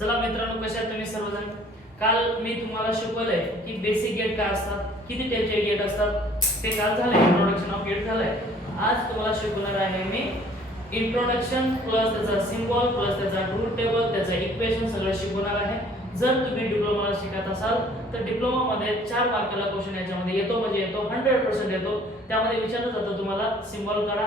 चला मित्रांनो, कशा आहात तुम्ही सर्वजण? काल मी तुम्हाला शिकवलंय की बेसिक गेट काय असतात, किती टाइपचे गेट असतात. ते काल झालंय, इंट्रोडक्शन ऑफ गेट झालंय. आज तुम्हाला शिकवणार आहे मी इंट्रोडक्शन प्लस त्याचा सिम्बॉल प्लस त्याचा ट्रूथ टेबल, त्याचा इक्वेशन सगळं शिकवणार आहे. जर तुम्ही डिप्लोमाला शिकत असाल तर डिप्लोमामध्ये 4 मार्काला क्वेश्चन याच्यामध्ये येतो, म्हणजे येतो 100% येतो. त्यामध्ये विचारलं जातं तुम्हाला सिम्बॉल काढा,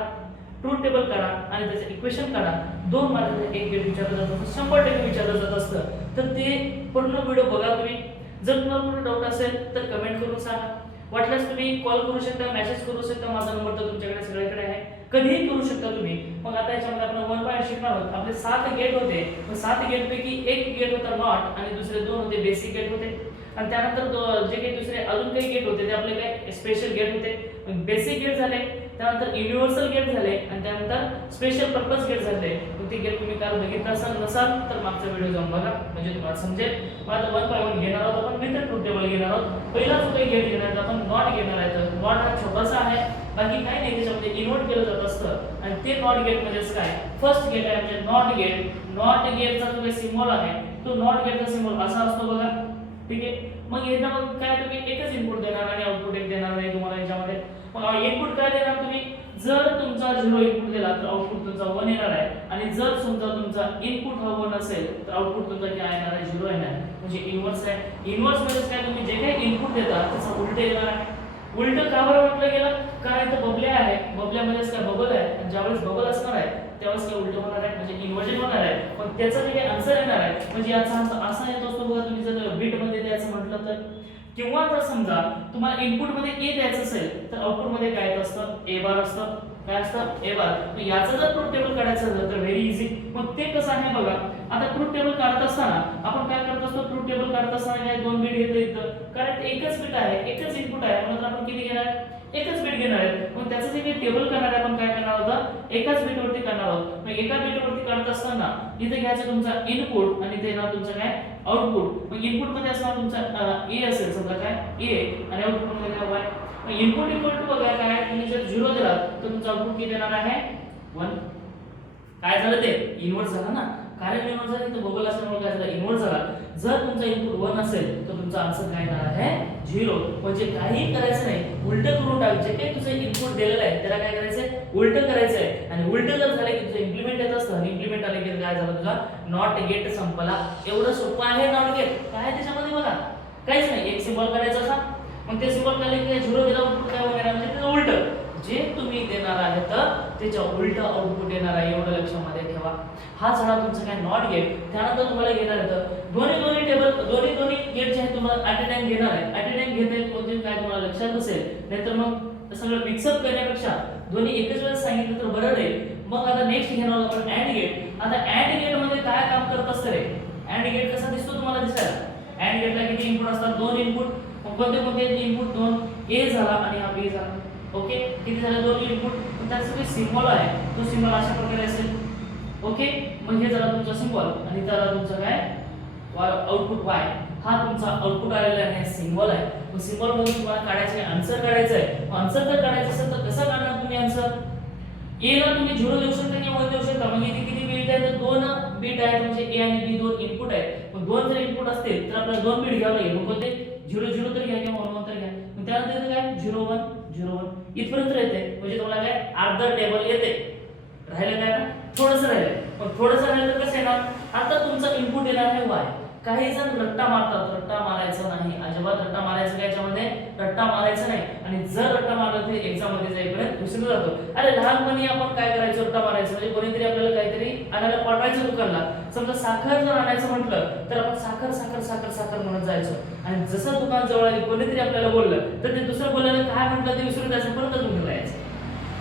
ट्रूथ टेबल काढा आणि त्याचे इक्वेशन काढा. 2 मार्काला एक गेट विचारलं जातं, 100% विचारलं जात असतं. तर ते पूर्ण व्हिडिओ बघा तुम्ही. जर तुम्हाला काही डाऊट असेल तर कमेंट करून सांगा. वाटल्यास तुम्ही कॉल करू शकता, मेसेज करू शकता. माझा नंबर तर तुमच्याकडे सगळीकडे आहे, कधीही करू शकता तुम्ही. मग आता याच्यामध्ये आपण 1 पॉइंट शिकणार आहोत. आपले 7 गेट होते. मग 7 गेट पैकी एक गेट होता नॉट आणि दुसरे 2 होते बेसिक गेट होते. आणि त्यानंतर जे काही दुसरे अजून काही गेट होते ते आपले काय स्पेशल गेट होते. बेसिक गेट झाले, त्यानंतर युनिव्हर्सल गेट झाले आणि त्यानंतर स्पेशल पर्पज गेट झाले. ते गेट तुम्ही काल बघितलं नसाल तर मागचा व्हिडिओ जाऊन बघा, म्हणजे तुम्हाला समजेल. मग आता 1 बाय 1 घेणार आहोत आपण, विथ ट्रूथ टेबल घेणार आहोत. पहिला जो काही गेट घेणार आहोत आपण नॉट घेणार आहे. तर नॉट हा छोटासा आहे, बाकी काही नाही, त्याच्यामध्ये इन्व्हर्ट केलं जात असतं. आणि ते नॉट गेट म्हणजेच काय, फर्स्ट गेट आहे म्हणजे नॉट गेट. नॉट गेटचा जो काही सिम्बॉल आहे तो नॉट गेटचा सिम्बॉल असा असतो बघा, ठीक आहे. मग याच्यामध्ये काय तुम्ही एकच इनपुट देणार आणि आउटपुट एक देणार नाही तुम्हाला याच्यामध्ये. मग इनपुट काय देणार तुम्ही, जर तुमचा 0 इनपुट दिला तर आउटपुट तुमचा 1 येणार आहे. आणि जर समजा तुमचा इनपुट हा 1 असेल तर आउटपुट तुमचा काय येणार आहे, 0 येणार. म्हणजे इन्व्हर्स आहे. इन्व्हर्स म्हणजे काय, तुम्ही जे काही इनपुट देता त्याचा उलट येणार आहे. उलट का बरं म्हटलं गेलं, कारण इथं बबल्या आहे, बबल्यामध्येच काय बबल आहे, आणि ज्यावेळेस बबल असणार आहे त्यावेळेस काय उलट होणार आहे, म्हणजे इन्व्हर्जन होणार आहे. पण त्याचं जे काही आन्सर येणार आहे म्हणजे याचा आन्सर असा येत असतो बघा. तुम्ही जर बीट मध्ये द्यायचं म्हटलं तर, किंवा जर समजा तुम्हाला इनपुट मध्ये ए द्यायचं असेल तर आउटपुट मध्ये काय येत असतं, ए बार असतं. काय असतं, ए बार. मग याचं जर ट्रूथ टेबल काढायचं झालं तर व्हेरी इझी. मग ते कसं आहे बघा. आता ट्रूथ टेबल काढत असताना आपण काय करत असतो, ट्रूथ टेबल काढत असताना काय 2 बीट घेतले इथं, कारण एकच बीट आहे, एकच इनपुट आहे, म्हणून आपण किती घेणार आहे, एकच बीट घेणार आहे. मग त्याचं जे काही टेबल करणार आहे आपण काय करणार आहोत, एकाच बीट वरती करणार आहोत. मग एका बीट वरती काढत असताना इथे घ्यायचं तुमचा इनपुट आणि इथे येणार तुमचं काय, आउटपुट. मग इनपुट मध्ये असणार तुमचा ए असेल समजा काय, ए, आणि आउटपुट मध्ये काय, वाय. मग इनपुट इक्वल टू बघा काय, तुम्ही जर 0 दिला तर तुमचा आउटपुट किती येणार आहे, 1. काय झालं, ते इन्व्हर्स झालं ना. कारण इन्व्हर्स झालं तर बबल असल्यामुळे काय झालं, इन्व्हर्स झाला. जर तुमचा इनपुट 1 असेल तर तुमचा आन्सर काय येणार आहे, 0. म्हणजे काही करायचं नाही, उलट करून टाक. जे काही तुझं इनपुट दिलेलं आहे त्याला काय करायचंय, उलट करायचंय. आणि उलट जर झालं की तुझं इम्प्लिमेंट येत असतं, आणि इम्प्लिमेंट आले की काय झालं, तुझा नॉट गेट संपला. एवढं सोपं आहे नॉट गेट. काय त्याच्यामध्ये बघा, काहीच नाही, एक सिम्बॉल करायचा असा. मग ते सिम्बॉल काढले की 0 दिला, आउटपुट काय होणार, म्हणजे त्याचं उलट जे तुम्ही देणार आहे तर त्याच्या उलट आउटपुट येणार आहे. एवढं लक्षामध्ये ठेवा. हा झाला तुमचा काय नॉट गेट. त्यानंतर तुम्हाला घेणार आहे दोन्ही टेबल, दोन्ही गेट जे आहे तुम्हाला ॲट अ टाइम घेणार आहे. ॲट अ टाइम घेता येत म्हणजे काय तुम्हाला लक्षात असेल, नाहीतर मग सगळं मिक्सअप करण्यापेक्षा दोन्ही एकच वेळेस सांगितलं तर बरं राहील. मग आता नेक्स्ट घेणार आहोत आपण अँड गेट. आता अँड गेट मध्ये काय काम करत असतं रे, अँड गेट कसा दिसतो तुम्हाला दिसायला. अँड गेटला किती इनपुट असतात, 2 इनपुट. कोणते कोणते इनपुट, 2, ए झाला आणि हा बी झाला. ओके, किती झाले, 2 इनपुट. त्याचा जो सिम्बॉल आहे तो सिम्बॉल अशा प्रकारे असेल. ओके, मग हे झाला तुमचा सिम्बॉल आणि त्याला तुमचा काय, आउटपुट वाय. हा तुमचा आउटपुट आलेला आहे, सिम्बॉल आहे. मग सिम्बॉल मधून तुम्हाला काढायचे आन्सर काढायचं आहे. आन्सर जर काढायचं असेल तर कसं काढणार तुम्ही आन्सर, ए ला तुम्ही 0 देऊ शकता किंवा 1 देऊ शकता. मग इथे किती बीट आहे, तर 2 बीट आहेत, म्हणजे ए आणि बी 2 इनपुट आहेत. मग 2 जर इनपुट असतील तर आपल्याला 2 बीट घ्यावे लागेल. मग कोणते, 0 0 तर घ्या किंवा 1 1 तर घ्या. मग त्यानंतर काय, 0 1 0 1 इथपर्यंत येते. म्हणजे तुम्हाला काय अर्धा टेबल येते. राहिलं काय ना, थोडंसं राहिलं. पण थोडंसं राहिलं तर कसं येणार, आता तुमचा इनपुट येणार आहे वाय. काही जण रट्टा मारतात, रट्टा मारायचं नाही, अजिबात रट्टा मारायचं काय, याच्यामध्ये रट्टा मारायचं नाही. आणि जर रट्टा मारला तर एक्झाम मध्ये जाईपर्यंत विसरून जातो. अरे लहानपणी आपण काय करायचं, रट्टा मारायचं म्हणजे कोणीतरी आपल्याला काहीतरी आणायला पाठवायचं दुकानला. समजा साखर जर आणायचं म्हटलं तर आपण साखर साखर साखर साखर म्हणत जायचो. आणि जसं दुकान जवळ आली कोणीतरी आपल्याला बोललं तर ते दुसरं बोलायला काय म्हटलं ते विसरून जायचं, परत दुकानला यायचं.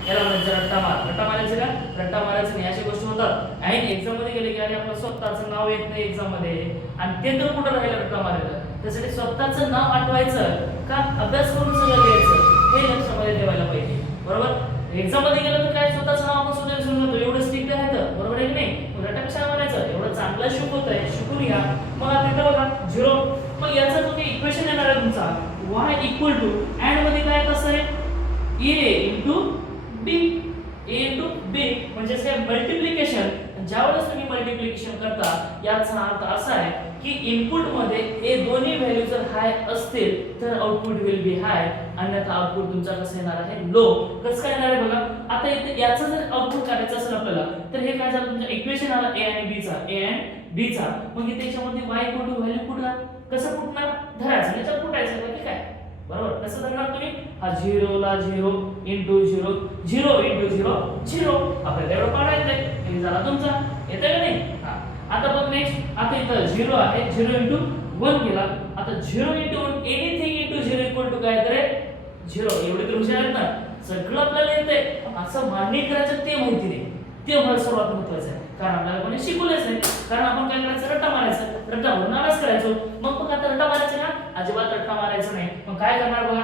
याला म्हणजे रट्टा मार. रट्टा मारायचं का, रट्टा मारायचं नाही, अशा गोष्टी होतात. आणि एक्झाम मध्ये गेले की अरे आपलं स्वतःचं नाव येत नाही एक्झाम मध्ये, आणि ते तर कुठं राहिलं रट्टा मारायला. त्यासाठी स्वतःचं नाव आठवायचं का, अभ्यास करून सगळं लिहायचं, हे लक्षामध्ये ठेवायला पाहिजे. बरोबर, एक्झाम मध्ये गेलं तर काय स्वतःचं नाव आपण सुद्धा विसरून जातो. एवढं स्ट्रिक्ट आहे तर, बरोबर आहे की नाही. रट्टा कशा मारायचं, एवढं चांगलं शिकवतंय, शिकून घ्या. मग आता इथं बघा 0. मग याचा जो इक्वेशन येणार आहे तुमचा y इक्वल टू, अँड मध्ये काय कसं आहे, a into B. A into B म्हणजे मल्टिप्लिकेशन, ज्यावेळेस तुम्ही मल्टिप्लिकेशन करता याचा अर्थ असा आहे की इनपुट मध्ये हे दोन्ही व्हॅल्यू जर हाय असतील तर आउटपुट विल बी हाय, अन्यथा आउटपुट तुमचा कसं येणार आहे लो. कसं काय येणार आहे बघा. आता इथे याचं जर आउटपुट काढायचं असेल आपल्याला तर हे काय झालं तुमचं इक्वेशन आला a आणि b चा, a and b चा. मग त्याच्यामध्ये y इक्वल टू व्हॅल्यू पुटणार. कसं पुटणार? धरायचं त्याच्यात पुटायचं बाकी काय. बरोबर. कसं धरणार तुम्ही? हा 0 ला 0 into 0 0 into 0 0. आपल्याला एवढं काढायचं आहे. हे झाला तुमचा. येतंय का नाही? हा. आता बघ नेक्स्ट. आता इथं 0 आहे. 0 into 1 केला. आता 0 into 1 anything into 0 equal to काय तर 0. एवढे तर हुशार आहेत ना. सगळं आपल्याला येतंय. असं मान्य करायचं ते माहिती नाही. ते मला सर्वात महत्त्वाचं आहे. कारण आपल्याला कोणी शिकवलेच नाही. कारण आपण काय करायचं? रट्टा मारायचं. रट्टा होणारच करायचो. मग आता रट्टा मारायचं ना? अजिबात रट्टा मारायचं नाही. मग काय करणार बघा.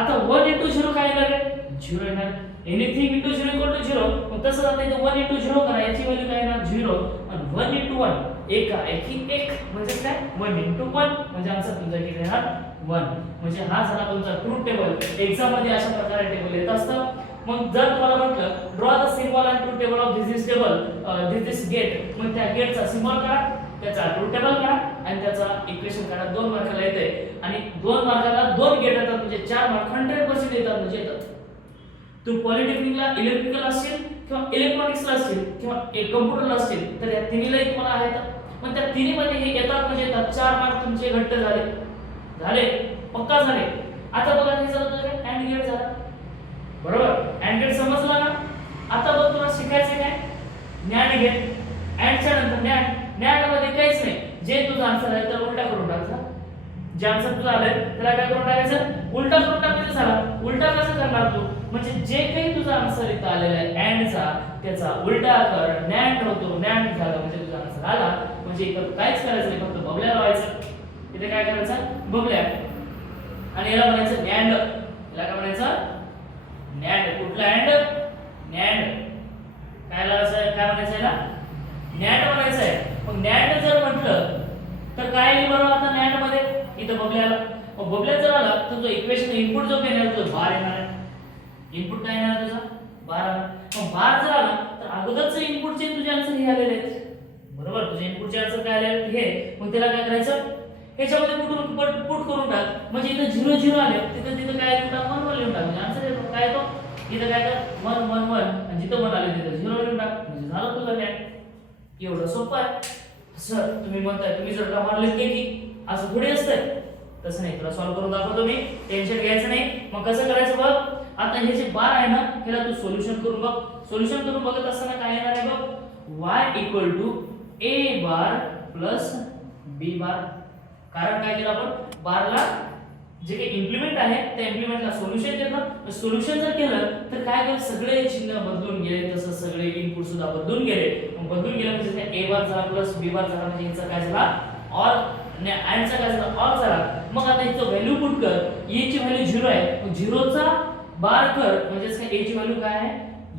आता 1 into 0 काय येणार आहे? 0 येणार. Anything into 0 equal to 0. मग तसंच आता इथे 1 into 0 करा. याची व्हॅल्यू काय येणार? 0. आणि 1 into 1 1 म्हणजे काय? 1 into 1 म्हणजे आन्सर तुमचा किती येणार? 1. म्हणजे हा झाला तुमचा ट्रूथ टेबल. एक्झाम मध्ये अशा प्रकारे टेबल येत असतं. मग जर तुम्हाला म्हटलं draw the symbol and truth table of this table this gate, मग त्या गेटचा सिम्बॉल काढा, त्याचा ट्रूथ टेबल काढा आणि त्याचा इक्वेशन काढा. 2 मार्काला येते आणि 2 मार्काला 2 गेट येतात म्हणजे 4 मार्क 100% येतात म्हणजे येतात. तू पॉलिटेक्निकला इलेक्ट्रिकल असतील किंवा इलेक्ट्रॉनिक्सला असतील किंवा कम्प्युटरला असतील तर या तिन्हीलाही तुम्हाला आहेत. मग त्या तिन्हीमध्ये हे येतात म्हणजे येतात. 4 मार्क तुमचे घट्ट झाले पक्का झाले. आता बघा हे झालं तर अँड गेट झाला. बरोबर. अँड गेट समजला ना. आता बघ तुला शिकायचं काय? Nyad gate. अँडच्या नंतर न्याड मध्ये काहीच नाही. जे तुझा आन्सर आहे तर उलटा करून टाकायचा. जे आन्सर तुझा आलाय त्याला काय करून टाकायचं? उलटा करून टाकायचं. झाला. उलटा कसं करणार तू? म्हणजे जे काही तुझा आन्सर इथं आलेला आहे अँडचा त्याचा उलटा कर. नॅड होतो. नॅड झाला म्हणजे तुझा आन्सर आला. म्हणजे इथं काहीच करायचं नाही, फक्त बबल्या लावायचं. इथे काय करायचं? बबल्या. आणि याला म्हणायचं नॅड. याला काय म्हणायचं? नॅड. कुठला अँड? नॅड. काय म्हणायचं याला? नॅड म्हणायचं आहे. मग नॅड जर म्हटलं तर काय येईल बरोबर आता नॅड मध्ये? इथं बबल्या आला. मग बबल्या जर आला तर जो इक्वेशन इनपुट जो काय येणार तो बार येणार आहे. इनपुट काय येणार तुझा? बार. मग बार जर आला तर अगोदरचे इनपुटचे तुझे आन्सर हे आलेले आहेत. बरोबर. तुझे इनपुटचे आन्सर काय आले हे. मग त्याला काय करायचं? ह्याच्यामध्ये पुट करून टाक. म्हणजे इथं 0 0 आले तिथं काय लिहून टाक? 1 1 लिहून टाक. म्हणजे आन्सर येतो. काय येतो? इथं काय कर? 1 1 1 आणि जिथं 1 आले तिथं 0 लिहून टाक. म्हणजे झालं तुझं नॅट. एवढं सोपं आहे. सर तुम्ही म्हणताय तुम्ही जर का मारले की असं थोडी असतंय. तसं नाही. तुला सॉल्व्ह करून दाखवतो मी. टेन्शन घ्यायचं नाही. मग कसं करायचं बघ. आता हे जे बार आहे ना ह्याला तू सोल्युशन करून बघ. सोल्युशन करून बघत असताना काय येणार आहे बघ. y equal to a bar plus b bar. कारण काय केलं आपण? बारला जे काही इम्प्लिमेंट आहे त्या इम्प्लिमेंटला सोल्युशन केलं. सोल्युशन जर केलं तर काय केलं? सगळे चिन्ह बदलून गेले. तसं सगळे इनपुट सुद्धा बदलून गेले. मग बदलून गेले म्हणजे त्या a बार झाला प्लस b बार झाला म्हणजे याचा काय झाला? ऑर. आणि अँडचा काय झाला? ऑर झाला. मग आता इथं व्हॅल्यू पुट कर. a ची व्हॅल्यू 0 आहे. मग 0 चा बार कर म्हणजे काय a ची व्हॅल्यू काय आहे?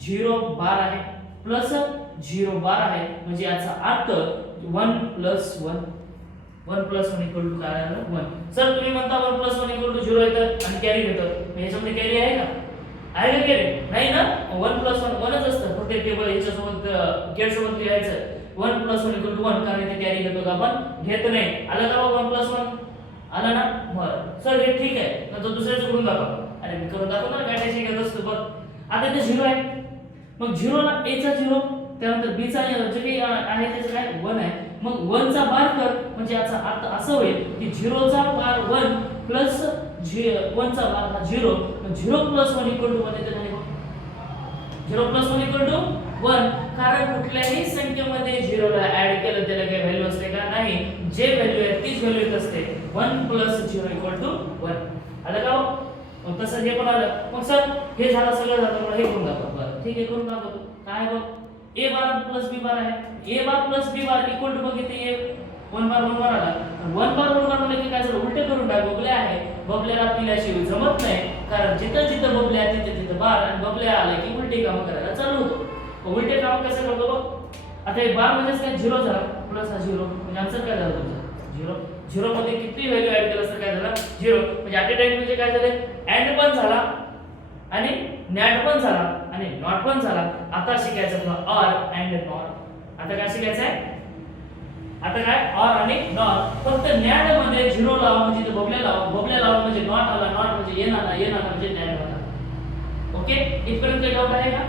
0 बार आहे प्लस 0 बार आहे म्हणजे याचा अर्थ 1 प्लस 1. 1 प्लस 1 इक्वल टू काय आलं? 1. सर तुम्ही म्हणता 1 प्लस 1 इक्वल टू 0 येतं आणि कॅरी घेतं. ह्याच्यामध्ये कॅरी आहे का? आहे का कॅरी? नाही ना. 1 प्लस 1 1च असतं. फक्त टेबल ह्याच्यासोबत गेट सोबत लिहायचं. 1 प्लस 1 इक्वल टू 1 कारण इथे कॅरी घेतो का आपण? घेत नाही. आलं का 1 प्लस 1? आलं ना? बरं. सर हे ठीक आहे. नंतर दुसऱ्याचं करून दाखव. अरे मी करून दाखवतो ना. काय टेन्शन घेत असतो बघ. आता इथे 0 आहे. मग 0 ला a चा 0 त्यानंतर b चा जे काही आहे त्याचं काय? 1 आहे. मग 1 चा बार कर म्हणजे याचा अर्थ असं होईल की 0 चा बार 1 प्लस 1 चा बार हा 0. मग 0 प्लस 1 इक्वल टू 1 येते नाही. 0 प्लस 1 इक्वल टू 1. कारण कुठल्याही संख्येमध्ये 0 ला ऍड केलं त्याला काही व्हॅल्यू असते का? नाही. जे व्हॅल्यू आहे तीच व्हॅल्यू येत असते. 1 प्लस 0 इक्वल टू 1. आलं का? मग तसं हे पण आलं. मग सर हे झालं सगळं झालं. मला हे करून दाखव. बरं ठीक आहे करून दाखवतो. काय बघ. a bar plus b bar आहे. a bar plus b bar equal to बघ इथे 1 बार 1 बार आला. 1 बार 1 बार म्हणजे काय झालं? उलटे करून टाक. बबल्या आहे. बबल्याला पिल्याशिवाय जमत नाही. कारण जिथं जिथं बबल्या आहे तिथे तिथं बार आणि बबल्या आले की उलटे कामं करायला चालू होतो. उलटे कामं कसं करतो बघ. आता हे बार म्हणजे काय? 0 झाला प्लस हा 0 म्हणजे आन्सर काय झालं तुमचं? 0. 0 मध्ये किती व्हॅल्यू ऍड केलं तर काय झालं? 0. म्हणजे ॲट अ टाइम म्हणजे काय झालं? अँड पण झाला आणि नॅट पण झाला आणि नॉट पण झाला. आता शिकायचं तुला ऑर अँड नॉर. आता काय शिकायचं आहे? आता काय ऑर आणि नॉर. फक्त नॅड मध्ये 0 लावा म्हणजे इथे बबल्या लावा म्हणजे नॉट आला, नॉट म्हणजे येणार म्हणजे नॅड आला. ओके, इथपर्यंत काही डाऊट आहे का?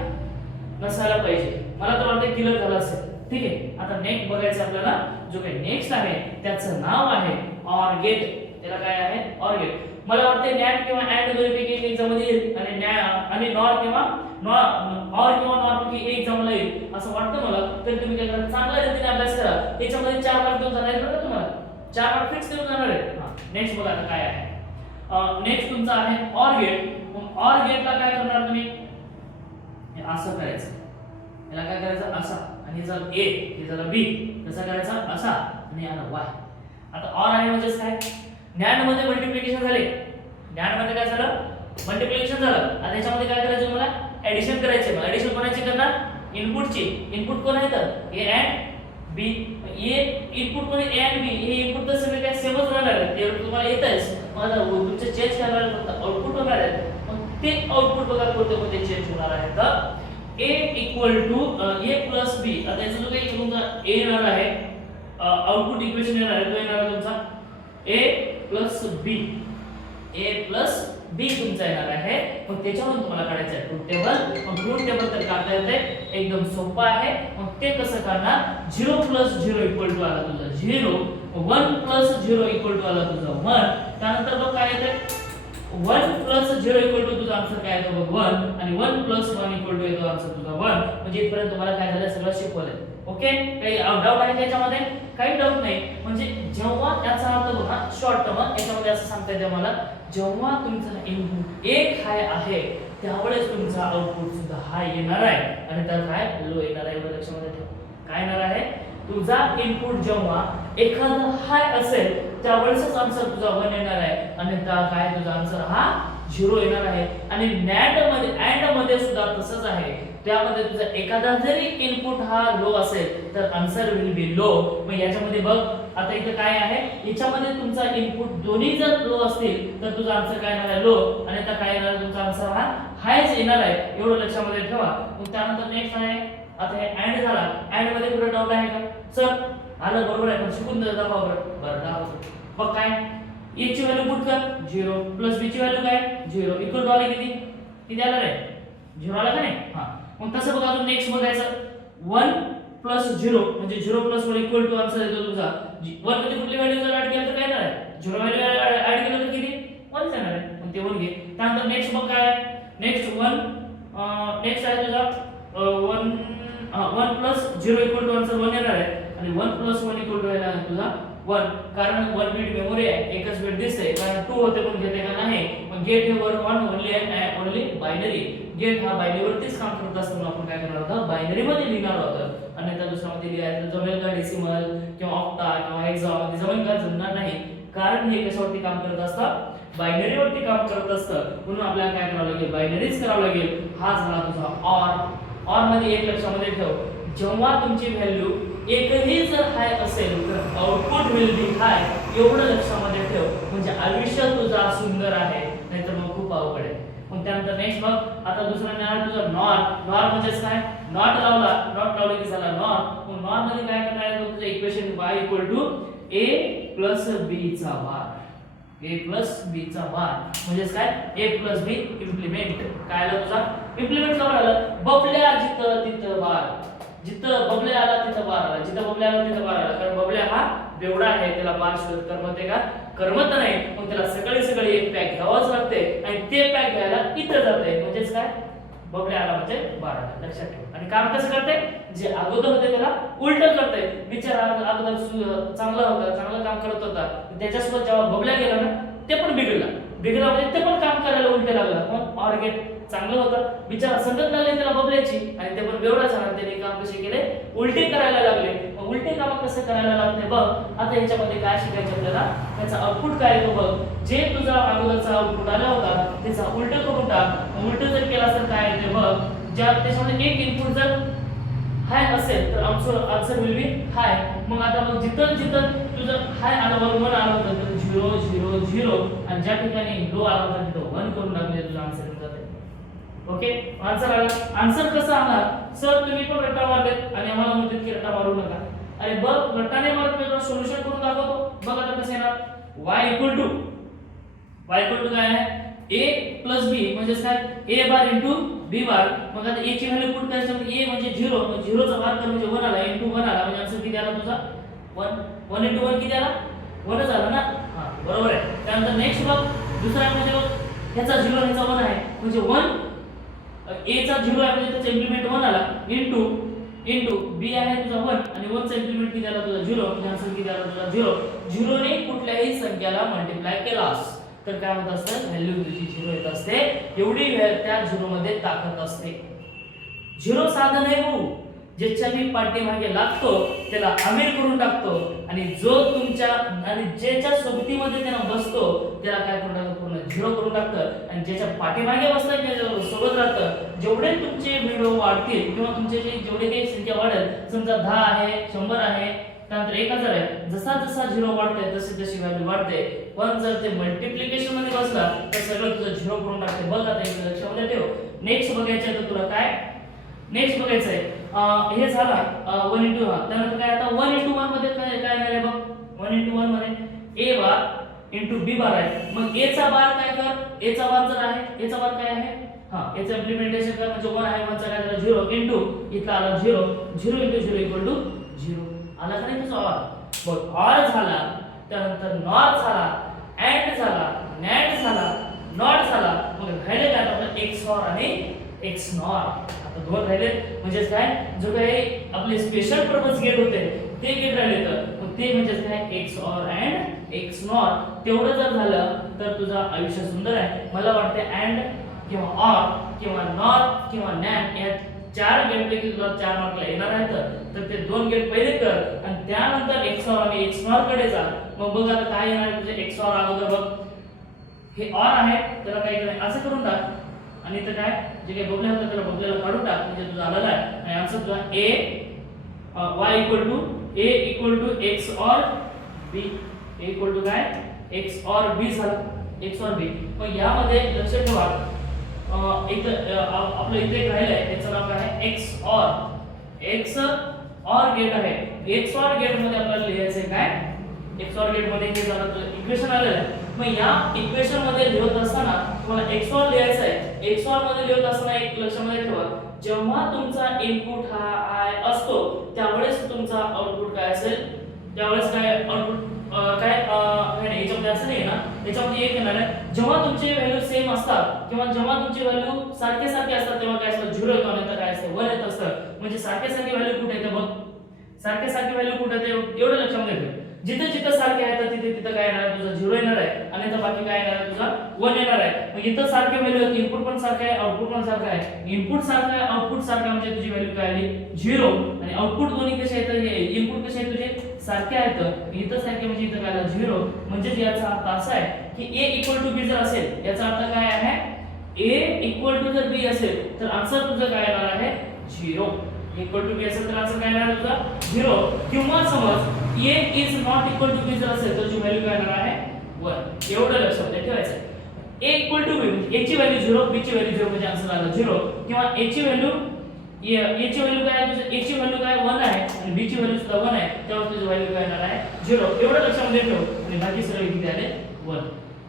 नसायला पाहिजे. मला तर वाटतं क्लिअर झालं असेल. ठीक आहे, आता नेक्स्ट बघायचं आपल्याला. जो काही नेक्स्ट आहे त्याचं नाव आहे ऑर गेट. त्याला काय आहे? Or gate. मला वाटते नॅड किंवा अँड दोन्हीपैकी एक्झाम मध्ये येईल आणि नॉर किंवा ऑर किंवा नॉर पैकी एक एक्झामला येईल असं वाटतं मला. तर तुम्ही काय करा, चांगल्या रीतीने अभ्यास करा. याच्यामध्ये 4 मार्क देऊन जाणार आहेत बरं तुम्हाला. 4 मार्क फिक्स देऊन जाणार आहेत. नेक्स्ट बघा आता काय आहे. नेक्स्ट तुमचा आहे ऑर गेट. मग ऑर गेटला काय करणार तुम्ही? हे असं करायचं. याला काय करायचं? असा. आणि हे झालं ए, हे झालं बी. कसा करायचा? असा. आणि याला वाय. आता ऑर आहे म्हणजे काय? नॅड मध्ये मल्टिप्लिकेशन झाले. नॅड मध्ये काय झालं? मल्टिप्लिकेशन झालं. आता याच्यामध्ये काय करायचं तुम्हाला? ऍडिशन करायचे. मग ऍडिशन कोणाची करणार? इनपुटची. इनपुट कोण आहे तर? A and B. A input कोण? ए अँड बी. हे इनपुट तर सगळे काय सेमच राहणार आहेत. ते तुम्हाला येतच. मला तुमचे चेंज करणार आहे, आउटपुट होणार आहे. मग ते आउटपुट बघा कोणते चेंज होणार आहे. तर a equal to a plus b. आता याचा जो काही तुमचा a येणार आहे, आउटपुट इक्वेशन येणार आहे, तो येणार आहे तुमचा a plus b. a plus b तुमचा येणार आहे. मग त्याच्यावरून तुम्हाला काढायचं आहे ट्रूथ टेबल. मग ट्रूथ टेबल तर काढता येते, एकदम सोपं आहे. मग ते कसं करणार? 0 प्लस 0 इक्वल टू आला तुझा 0, 1 प्लस 0 इक्वल टू आला तुझा 1. त्यानंतर बघ काय येते? 1 प्लस 0 इक्वल टू तुझा आन्सर काय येतो बघ 1. आणि 1 प्लस 1 इक्वल टू येतो आन्सर तुझा 1. म्हणजे इथपर्यंत तुम्हाला काय झालं सगळं शिकवलंय. ओके, काही डाऊट आहे त्याच्यामध्ये? काही डाऊट नाही. म्हणजे जेव्हा त्याचा अर्थ बघा शॉर्ट टर्म याच्यामध्ये असं सांगता येते मला, जेव्हा तुमचा इनपुट 1 हाय आहे त्यावेळेस तुमचा आउटपुट सुद्धा हाय येणार आहे आणि त्यात काय लो येणार आहे. एवढं लक्षामध्ये ठेवा. काय येणार आहे? तुझा इनपुट जेव्हा एखादा हाय असेल त्यावेळेसच आन्सर तुझा 1 येणार आहे आणि त्या काय तुझा आन्सर हा 0 येणार आहे. आणि नॅड मध्ये अँड मध्ये सुद्धा तसंच आहे. त्यामध्ये तुझा एखादा जरी इनपुट हा लो असेल तर आन्सर विल बी लो. मग याच्यामध्ये बघ आता इथे काय आहे, याच्यामध्ये तुमचा इनपुट दोन्ही जर लो असतील तर तुझा आन्सर काय येणार आहे? लो. आणि आता काय येणार तुमचा आन्सर हा हायच येणार आहे. एवढं लक्षामध्ये ठेवा. मग त्यानंतर नेक्स्ट आहे आता हे अँड झाला. अँड मध्ये कुठे डाऊट आहे का? सर आलं बरोबर आहे पण शिकून दाखवा बरं दाखवतो. बघ काय a ची व्हॅल्यू पुट कर 0 प्लस b ची व्हॅल्यू काय 0 इक्वल टू आले किती आलं रे 0 आला का नाही. हां मग तसं बघा अजून नेक्स्ट बघायचं 1 प्लस 0 म्हणजे 0 प्लस 1 इक्वल टू आन्सर येतो तुझा 1 मध्ये कुठली व्हॅल्यू जर ऍड केलं तर काय येणार आहे 0 व्हॅल्यू ऍड केलं तर किती 1 येणार आहे. मग ते 1 घे. त्यानंतर नेक्स्ट बघ काय नेक्स्ट 1 नेक्स्ट आहे तुझा 1 प्लस 0 इक्वल टू आन्सर 1 येणार आहे आणि 1 प्लस 1 इक्वल टू येणार आहे तुझा 1. कारण 1 बिट मेमरी आहे एकच बिट दिसते कारण 2 होते पण घेते का नाही. मग गेट हे वर 1 ओनली बायनरी. गेट हा बायनरी वरतीच काम करत असताना आपण काय करणार होतं बायनरी मध्ये लिहिणार होतं आणि त्या दुसऱ्यामध्ये लिहायचं जमेल का डेसिमल किंवा ऑक्टा किंवा हेक्सा जमेल का जमणार नाही. कारण हे कशावरती काम करत असतं बायनरी वरती काम करत असतं. म्हणून आपल्याला काय करावं लागेल बायनरीज करावं लागेल. हा झाला तुझा ऑर. ऑर मध्ये एक लक्षामध्ये ठेव जेव्हा तुमची व्हॅल्यू एकही जर हाय असेल तर आउटपुट विल बी हाय. एवढं लक्षामध्ये ठेव म्हणजे आयुष्य तुझा सुंदर आहे नाहीतर मग खूप अवघड आहे. मग त्यानंतर नेक्स्ट बघ आता दुसरा मिळाला तुझा नॉर. नॉर म्हणजे काय नॉट लावला नॉट लावले की झाला नॉर. मग नॉर मध्ये काय करणार आहे तुझं equation y equal to a plus b चा बार. a प्लस b चा बार म्हणजे काय a प्लस b इम्प्लिमेंट. काय आलं तुझा इम्प्लिमेंट काय आलं बबल्या जिथं तिथं बार. जिथं बबल्या आला तिथं बार आला. जिथं बबल्या आला तिथं बार आला. कारण बबल्या हा बेवडा आहे त्याला बार शोधत करमते का करमत नाही. मग त्याला सकाळी एक पॅक घ्यावाच लागते आणि ते पॅक घ्यायला इथं जाते म्हणजेच काय बबल्या आला म्हणजे बार आला. लक्षात ठेव. आणि काम कसं करते जे अगोदर होते त्याला उलट करते. बिचारा अगोदर चांगला होता चांगलं काम करत होता त्याच्यासोबत जेव्हा बबल्या गेला ना ते पण बिघडला म्हणजे ते पण काम करायला उलटे लागला. पण ऑर गेट चांगलं होतं बिचारा संगत लागले त्याला बबल्याची आणि ते पण बेवडा झाला. त्याने काम कसे केले उलटे करायला लागले. मग उलटे काम कसं करायला लागले बघ. आता याच्यामध्ये काय शिकायचं आपल्याला त्याचा आउटपुट काय येतो बघ. जे तुझा अगोदरचा आउटपुट आला होता त्याचा उलट करून टाक. उलट जर केला तर काय येते बघ. ज्या त्याच्यामध्ये एक इनपुट जर हाय असेल तर आन्सर विल बी हाय. मग आता मग जिथं तुझं हाय आलं बघ 1 आलं होतं तर 0 0 0 आणि ज्या ठिकाणी लो आला होता तिथं 1 करून टाकले तुझा आन्सर येऊन जाते. ओके आन्सर आला. आन्सर कसं आला सर तुम्ही पण रट्टा मारलेत आणि आम्हाला म्हणतात की रट्टा मारू नका. अरे बघ रट्टाने मारत मी तुला सोल्युशन करून दाखवतो. बघ आता कसं येणार y इक्वल टू काय आहे a प्लस b म्हणजे काय a बार इंटू b बार. मग आता a ची व्हॅल्यू पुट करायची म्हणजे a म्हणजे 0 मग 0 चा बार कर म्हणजे 1 आला इंटू 1 आला म्हणजे आन्सर किती आला तुझा 1 1 इंटू 1 किती आला 1 च आला ना. हां बरोबर आहे. त्यानंतर नेक्स्ट बघ दुसरा म्हणजे बघ ह्याचा 0 ह्याचा 1 आहे म्हणजे 1 a चा 0 आहे म्हणजे त्याचा इम्प्लिमेंट 1 आला इंटू b आहे तुझा 1 आणि 1 चा इम्प्लिमेंट किती आला तुझा 0 म्हणजे आन्सर किती आला तुझा 0. 0 ने कुठल्याही संख्याला मल्टिप्लाय केलास तर काय होत असतं व्हॅल्यू तुझी 0 येत असते. एवढी त्या 0 मध्ये ताकद असते. 0 साधं नाही भाऊ. ज्याच्या मी पाठीमागे लागतो त्याला आमिर करून टाकतो आणि जो तुमच्या आणि ज्याच्या सोबतीमध्ये त्याला बसतो त्याला काय करून टाकतो पूर्ण 0 करून टाकतं आणि ज्याच्या पाठीमागे बसतं त्याच्या सोबत राहतं. जेवढे तुमचे व्हिडिओ वाढतील किंवा तुमचे जेवढे काही संख्या वाढेल समजा 10 आहे 100 आहे त्यानंतर 1000 आहे जसा जसा 0 वाढते तशी तशी व्हॅल्यू वाढते. पण जर ते मल्टिप्लिकेशन मध्ये बसला तर सगळं तुझं 0 करून टाकते. बघ आता हे लक्षामध्ये ठेव. नेक्स्ट बघायचं आहे तर तुला काय नेक्स्ट बघायचं आहे हे झाला 1 इंटू त्यानंतर काय आता 1 इंटू 1 मध्ये काय काय आहे बघ 1 इंटू 1 मध्ये a bar into b bar आहे. मग a चा बार काय कर a चा बार जर आहे a चा बार काय आहे हां याचं इम्प्लिमेंटेशन कर म्हणजे 1 आहे 1 चा काय झाला 0 इंटू इथला आला 0 0 इंटू 0 इक्वल टू 0 आला का नाही तुझा ऑर. बघ ऑर झाला त्यानंतर नॉर झाला अँड झाला नॅट झाला नॉट झाला. मग राहिले काय आपलं XOR आणि XNOR. आता दोन राहिले म्हणजे काय जो काही आपले स्पेशल पर्पज गेट होते ते गेट राहिले तर मग ते म्हणजे काय XOR अँड XNOR. तेवढं जर झालं तर तुझं आयुष्य सुंदर आहे. मला वाटते अँड किंवा ऑर किंवा नॉर किंवा नॅट या 4 गेट पैकी तुला 4 मार्कला येणार आहेत तर ते 2 गेट पहिले कर आणि त्यानंतर XOR आणि XNOR कडे जा. मग बघ आता काय येणार आहे तुझे XOR अगोदर बघ हे ऑर आहे त्याला काय करायचं असं करून टाक आणि इथं काय जे काही बबले होतं त्याला बबलेला काढून टाक म्हणजे तुझा आलेला आहे आणि आन्सर तुझा a equal to XOR b a equal to काय XOR b झाला XOR b. मग यामध्ये लक्षात ठेवा इथं आपलं इथे एक राहिलं आहे त्याचं नाव काय आहे XOR गेट आहे. XOR गेट मध्ये आपल्याला लिहायचं आहे काय XOR गेट मध्ये हे झालं इक्वेशन आलेलं आहे. मग या इक्वेशन मध्ये लिहत असताना तुम्हाला XOR लिहायचं आहे. XOR मध्ये लिहत असताना एक लक्षामध्ये ठेवा जेव्हा तुमचा इनपुट हा I असतो त्यावेळेस तुमचा आउटपुट काय असेल त्यावेळेस काय आउटपुट काय याच्यामध्ये असं नाही ना याच्यामध्ये एक येणार आहे जेव्हा तुमचे व्हॅल्यू सेम असतात किंवा जेव्हा तुमचे व्हॅल्यू सारखे सारखे असतात तेव्हा काय असतं 0 येतो आणि काय असतं 1 येत असतं. म्हणजे सारखे सारखे व्हॅल्यू कुठे येते बघ सारखे सारखे व्हॅल्यू कुठे येते एवढं लक्षामध्ये ठेव. जिथे जिथे सारखे आहेत तिथे तिथे काय येणार आहे तुझा 0 येणार आहे आणि इथं बाकी काय येणार आहे तुझा 1 येणार आहे. मग इथं सारखे व्हॅल्यू आहेत इनपुट पण सारखं आहे आउटपुट पण सारखं आहे. इनपुट सारखं आहे आउटपुट सारखं म्हणजे तुझी व्हॅल्यू काय आली 0 आणि आउटपुट दोन्ही कसे आहेत हे इनपुट कसे आहेत तुझे सारखे आहेत इथं सारखे म्हणजे इथं काय आलं 0 म्हणजे याचा अर्थ असा आहे की a इक्वल टू b जर असेल याचा अर्थ काय आहे a इक्वल टू जर b असेल तर आन्सर तुझं काय येणार आहे 0 इक्वल टू b असेल तर आन्सर काय येणार तुझा 0 किंवा समज a is not equal to b जर असेल तर जी व्हॅल्यू काय येणार आहे 1 एवढं लक्षात ठेवायचं आहे. a इक्वल टू b म्हणजे a ची व्हॅल्यू 0 b ची व्हॅल्यू 0 म्हणजे आन्सर आला 0 किंवा a ची व्हॅल्यू a ची व्हॅल्यू काय आहे तुझं a ची व्हॅल्यू काय 1 आहे आणि b ची व्हॅल्यू सुद्धा 1 आहे तेव्हा तुझी व्हॅल्यू काय येणार आहे 0 एवढं लक्षामध्ये ठेव आणि बाकी सगळे किती आले 1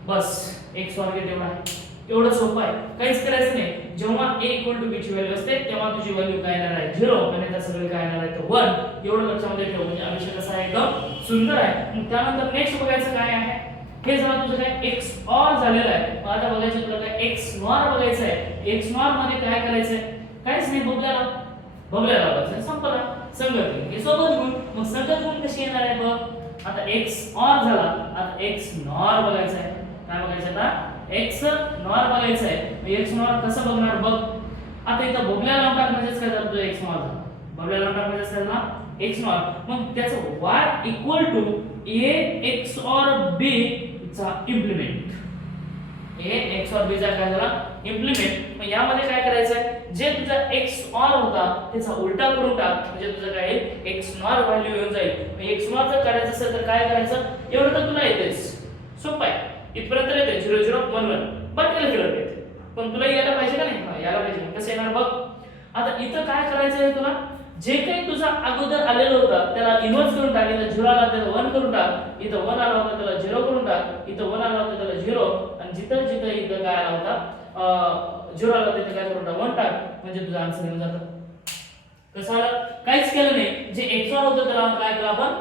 बस XOR गेट एवढा आहे. एवढं सोपं आहे काहीच करायचं नाही. जेव्हा a इक्वल टू b ची व्हॅल्यू असते तेव्हा तुझी व्हॅल्यू काय येणार आहे 0 आणि त्या सगळे काय येणार आहे 1 एवढं लक्षामध्ये ठेव म्हणजे आयुष्य कसं आहे एकदम सुंदर आहे. मग त्यानंतर नेक्स्ट बघायचं काय आहे हे झालं तुझं काय XOR झालेलं आहे. मग आता बघायचं तुला काय XNOR बघायचं आहे. XNOR मध्ये काय करायचंय काहीच नाही बबल्याला बघायचं संपला संगत हे सोबत गुण मग संगत गुण कशी येणार आहे बघ आता XOR झाला आता XNOR बघायचं आहे. काय बघायचं आता XNOR बघायचं आहे. XNOR कसं बघणार बघ आता इथं बबल्या लावून टाकण्याचं काय झालं तुझं XNOR झालं बबल्या लावून टाकण्याचं काय झालं XNOR. मग त्याचं y equal to a XOR b चा इम्प्लिमेंट a XOR b चा काय झाला इम्प्लिमेंट. मग यामध्ये काय करायचं आहे जे तुझा XOR होता त्याचा उलटा करून टाक म्हणजे तुझं काय XNOR व्हॅल्यू येऊन जाईल. मग XNOR जर काढायचं असेल तर काय करायचं एवढं तर तुला येतेच सोपं आहे इथपर्यंत येते 0 0 1 1 बाकीला केलं पाहिजे पण तुला यायला पाहिजे का नाही? हा, यायला पाहिजे. कसं येणार बघ. आता इथं काय करायचं आहे तुला, जे काही तुझा अगोदर आलेलं होतं त्याला इन्व्हर्स करून टाक. इथं 0 आला त्याला 1 करून टाक. इथं 1 आला होता त्याला 0 करून टाक. इथं 1 आला होता त्याला 0 आणि जिथं जिथं इथं काय आला होता 0 आला होता तिथं काय करून टाक 1 टाक. म्हणजे तुझं आन्सर येऊन जातं. कसं आलं? काहीच केलं नाही. जे XOR होतं त्याला काय केलं आपण?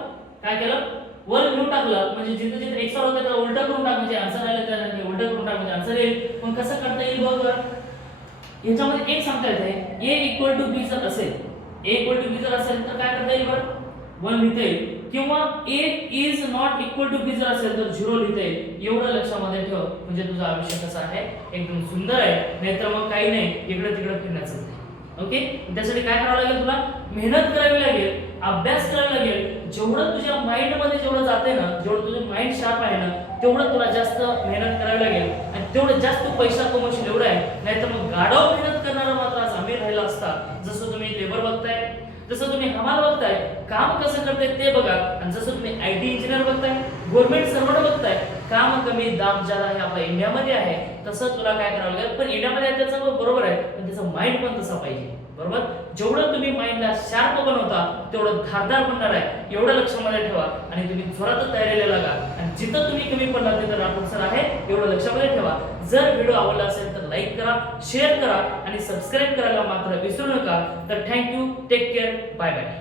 काय केलं? 1 घेऊन टाकलं. म्हणजे जिथं जिथं XOR होतं त्याला उलट करून टाक. म्हणजे आन्सर आलं त्याला उलट करून टाक म्हणजे आन्सर येईल. पण कसं करता येईल बघ बरं. याच्यामध्ये एक सांगता येते a इक्वल टू b जर असेल, a इक्वल टू b जर असेल तर काय करता येईल बरं? 1 लिहिता येईल. किंवा a is not equal to b जर असेल तर 0 लिहिता येईल. एवढं लक्षामध्ये ठेव. म्हणजे तुझं आयुष्य कसं आहे? एकदम सुंदर आहे. नाहीतर मग काही नाही, इकडे तिकडे फिरण्याचं. ओके, त्यासाठी काय करावं लागेल तुला? मेहनत करावी लागेल, अभ्यास करावा लागेल. जेवढं तुझ्या माइंड मध्ये जेवढं जाते ना, जेवढं तुझं माइंड शार्प आहे ना, तेवढं तुला जास्त मेहनत करावी लागेल आणि तेवढं जास्त पैसा कमवशील एवढं आहे. नाहीतर मग गाढव मेहनत करणारा मात्र आज अमीर राहिला असता. जसं तुम्ही लेबर बघताय, जसं तुम्ही हमाल बघताय, काम कसं करताय ते बघा. आणि जसं तुम्ही IT इंजिनियर बघताय, गव्हर्नमेंट सर्वंट बघताय, काम कमी दाम ज्यादा आहे आपल्या इंडियामध्ये आहे. तसं तुला काय करावं लागेल? पण इंडियामध्ये आहे त्याचं बरोबर आहे, पण त्याचं माइंड पण तसा पाहिजे. बरोबर, जेवढं तुम्ही माइंडला शार्प बनवता तेवढं धारदार बनणार आहे. एवढं लक्षामध्ये ठेवा आणि तुम्ही जोरात तयारीला लागा. आणि जिथं तुम्ही कमी पडला तिथं राठोड सर आहे एवढं लक्षामध्ये ठेवा. जर व्हिडिओ आवडला असेल तर लाईक करा, शेअर करा आणि सबस्क्राईब करायला मात्र विसरू नका. तर thank you, take care, bye bye.